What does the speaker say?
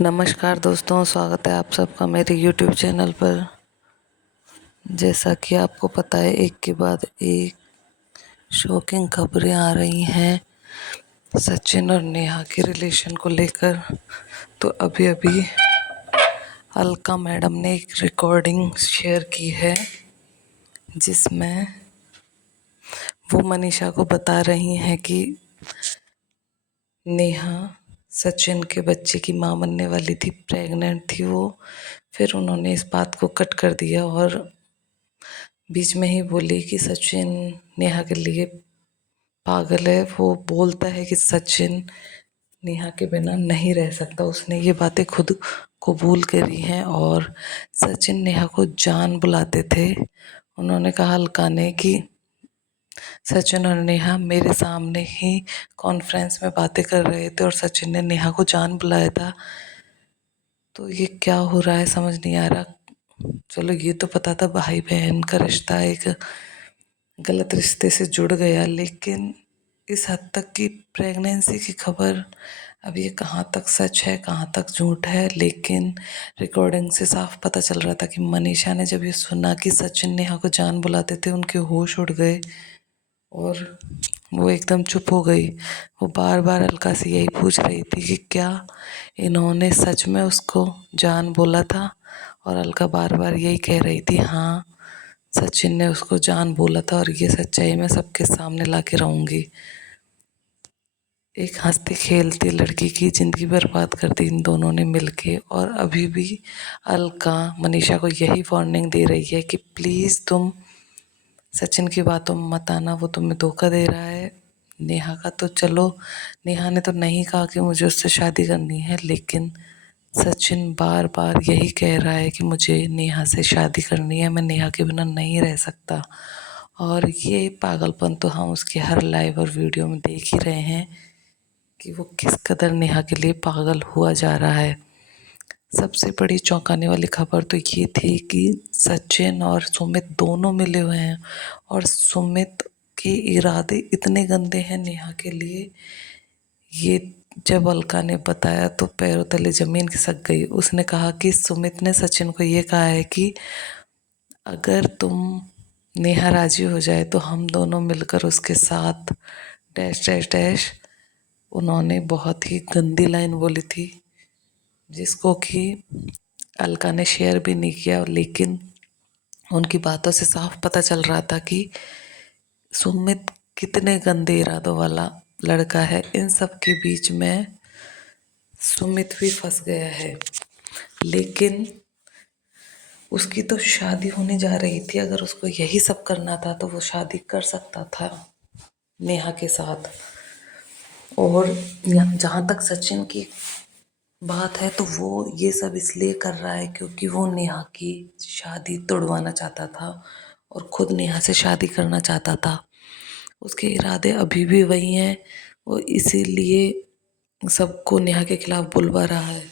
नमस्कार दोस्तों, स्वागत है आप सबका मेरे YouTube चैनल पर। जैसा कि आपको पता है, एक के बाद एक शॉकिंग खबरें आ रही हैं सचिन और नेहा के रिलेशन को लेकर। तो अभी अभी अलका मैडम ने एक रिकॉर्डिंग शेयर की है जिसमें वो मनीषा को बता रही हैं कि नेहा सचिन के बच्चे की मां बनने वाली थी, प्रेग्नेंट थी वो। फिर उन्होंने इस बात को कट कर दिया और बीच में ही बोली कि सचिन नेहा के लिए पागल है। वो बोलता है कि सचिन नेहा के बिना नहीं रह सकता। उसने ये बातें खुद कबूल करी हैं और सचिन नेहा को जान बुलाते थे। उन्होंने कहा अलका ने कि सचिन और नेहा मेरे सामने ही कॉन्फ्रेंस में बातें कर रहे थे और सचिन ने नेहा को जान बुलाया था। तो ये क्या हो रहा है समझ नहीं आ रहा। चलो ये तो पता था भाई बहन का रिश्ता एक गलत रिश्ते से जुड़ गया, लेकिन इस हद तक की प्रेगनेंसी की खबर, अब ये कहाँ तक सच है कहाँ तक झूठ है। लेकिन रिकॉर्डिंग से साफ पता चल रहा था कि मनीषा ने जब ये सुना कि सचिन नेहा को जान बुलाते थे, उनके होश उड़ गए और वो एकदम चुप हो गई। वो बार बार अलका से यही पूछ रही थी कि क्या इन्होंने सच में उसको जान बोला था, और अलका बार बार यही कह रही थी हाँ सचिन ने उसको जान बोला था और ये सच्चाई मैं सबके सामने ला के रहूँगी। एक हंसती खेलती लड़की की ज़िंदगी बर्बाद कर दी इन दोनों ने मिलके। और अभी भी अलका मनीषा को यही वार्निंग दे रही है कि प्लीज़ तुम सचिन की बातों में मत आना, वो तुम्हें धोखा दे रहा है। नेहा का तो चलो, नेहा ने तो नहीं कहा कि मुझे उससे शादी करनी है, लेकिन सचिन बार बार यही कह रहा है कि मुझे नेहा से शादी करनी है, मैं नेहा के बिना नहीं रह सकता। और ये पागलपन तो हम उसके हर लाइव और वीडियो में देख ही रहे हैं कि वो किस कदर नेहा के लिए पागल हुआ जा रहा है। सबसे बड़ी चौंकाने वाली खबर तो ये थी कि सचिन और सुमित दोनों मिले हुए हैं और सुमित के इरादे इतने गंदे हैं नेहा के लिए। ये जब अलका ने बताया तो पैरों तले ज़मीन खिसक गई। उसने कहा कि सुमित ने सचिन को ये कहा है कि अगर तुम नेहा राजी हो जाए तो हम दोनों मिलकर उसके साथ डैश डैश डैश। उन्होंने बहुत ही गंदी लाइन बोली थी जिसको कि अलका ने शेयर भी नहीं किया, लेकिन उनकी बातों से साफ पता चल रहा था कि सुमित कितने गंदे इरादों वाला लड़का है। इन सब के बीच में सुमित भी फंस गया है, लेकिन उसकी तो शादी होने जा रही थी। अगर उसको यही सब करना था तो वो शादी कर सकता था नेहा के साथ। और जहाँ तक सचिन की बात है तो वो ये सब इसलिए कर रहा है क्योंकि वो नेहा की शादी तोड़वाना चाहता था और खुद नेहा से शादी करना चाहता था। उसके इरादे अभी भी वही हैं। वो इसीलिए सबको नेहा के खिलाफ बुलवा रहा है।